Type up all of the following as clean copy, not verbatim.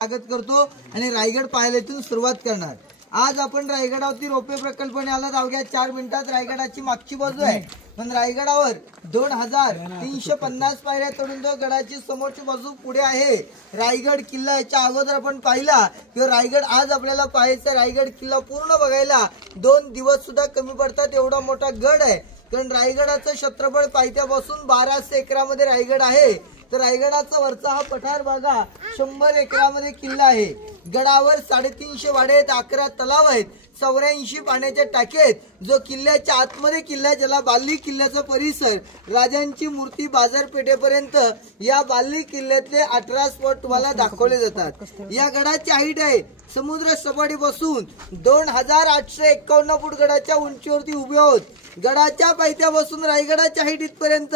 स्वागत करतो आणि रायगड पाहायला सुरुवात करणार। आज आपण रायगडावरती रोपवे प्रकल्पाने आलात। अवघ्या 4 मिनिटात रायगडाची मागची बाजू आहे, पण रायगडावर 2350 पायऱ्या चढून तो गडाची समोरची बाजू पुढे आहे। रायगड किल्ला याच्या अगोदर आपण पाहिला की रायगड आज आपल्याला पाहायचा। रायगड किल्ला पूर्ण बघायला 2 दिवस सुद्धा कमी पडतात, एवढा मोठा गड आहे। कारण रायगडाचं क्षेत्रफळ पायथ्यापासून 1200 एकरामध्ये रायगड आहे। तर रायगडाचा वरचा हा पठार बघा 100 एकरामध्ये किल्ला आहे। गडावर 350 वाडे आहेत, 11 तलाव आहेत, 84 पाण्याच्या टाके आहेत। जो किल्ल्याच्या आतमध्ये किल्ला ज्याला बाल्ली किल्ल्याचा परिसर, राजांची मूर्ती बाजारपेठेपर्यंत या बाल्ली किल्ल्यातले 18 स्पॉट तुम्हाला दाखवले जातात। या गडाची हाईट आहे समुद्र सपाटीपासून 2851 फूट गडाच्या उंचीवरती उभे आहोत। गडाच्या पायथ्यापासून रायगडाच्या हाईट इथपर्यंत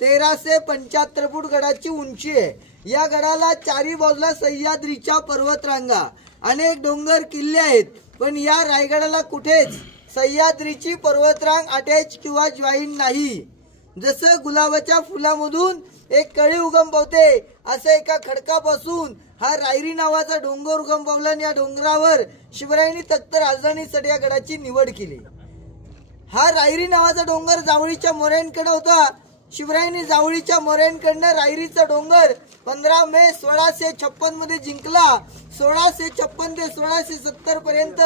1375 फूट गडाची उंची आहे। या गडाला चारी बाजूला सह्याद्रीच्या पर्वतरांगा, अनेक डोंगर किल्ले आहेत, पण या रायगडाला कुठेच सह्याद्रीची पर्वतरांग अटॅच किंवा जॉईन नाही। जसं गुलाबाच्या फुलामधून एक कळी उगम पावते, असं एका खडकापासून हा रायरी नावाचा डोंगर उगम पावला आणि या डोंगरावर शिवरायांनी तख्त राजधानीसाठी या गडाची निवड केली। हा रायरी नावाचा डोंगर जावळीच्या मोऱ्यांकडे होता। शिवरायांनी जावळीच्या मोऱ्यांकडनं रायरीचा डोंगर 15 मे 1656 मध्ये जिंकला। 1656 ते 1670 पर्यंत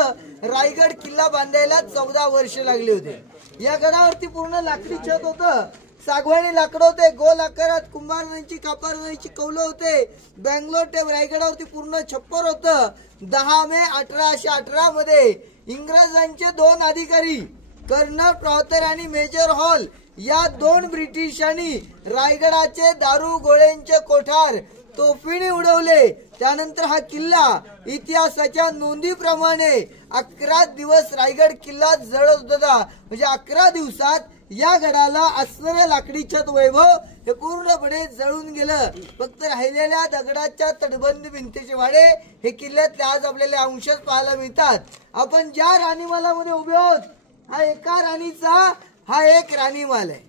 रायगड किल्ला बांधायला 14 वर्ष लागले होते। या गडावरती पूर्ण लाकडी छत होतं, सागवानी लाकडं होते, गोल आकारात कुंभारनाची कापारनाची कौलं होते। बँगलोर ते रायगडावरती पूर्ण छप्पर होतं। 10 मे 1818 मध्ये इंग्रजांचे 2 अधिकारी कर्नल प्रॉतर आणि मेजर हॉल या 2 ब्रिटिशांनी रायगडाचे दारू गोळ्यांचे कोठार तोफीने उडवले। त्यानंतर हा किल्ला इतिहासाच्या नोंदीप्रमाणे 11 दिवस रायगड किल्ला जळत होता। म्हणजे 11 दिवसात या गडाला असणारे लाकडी छत वैभव हे पूर्णपणे जळून गेलं। फक्त राहिलेल्या दगडाच्या तटबंदी भिंतीचे वाडे हे किल्ल्यातले आज आपल्याला अंशच पाहायला मिळतात। आपण ज्या राणीमालामध्ये उभे आहोत, हा एका राणीचा हा एक राणीमाल आहे।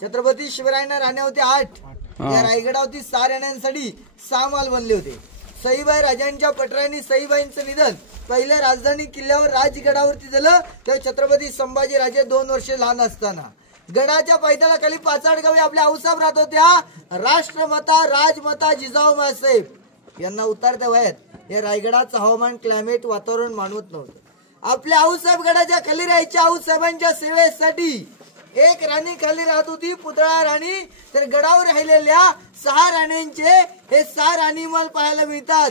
छत्रपती शिवरायांना राण्या होत्या 8, या रायगडावरती 6 राण्यांसाठी 6 माल बनले होते। सईबाई राजांच्या पटरांनी सईबाईंचं निधन पहिल्या राजधानी किल्ल्यावर राजगडावरती झालं, तर छत्रपती संभाजी राजे 2 वर्ष लहान असताना। गडाच्या पायथ्याला खाली 5 गावे आपल्या आऊसाहेब राहत होत्या, राष्ट्रमाता राजमाता जिजाऊ माँसाहेब यांना उतरत्या वयात या रायगडाचं हवामान क्लायमेट वातावरण मानवत नव्हतं। आपल्या आऊसाहेब गडाच्या खाली राहायच्या। आऊसाहेबांच्या सेवेसाठी एक राणी खाली राहत होती, पुतळा राणी। तर गडावर राहिलेल्या 6 राण्यांचे हे 6 राणीमाल पाहायला मिळतात।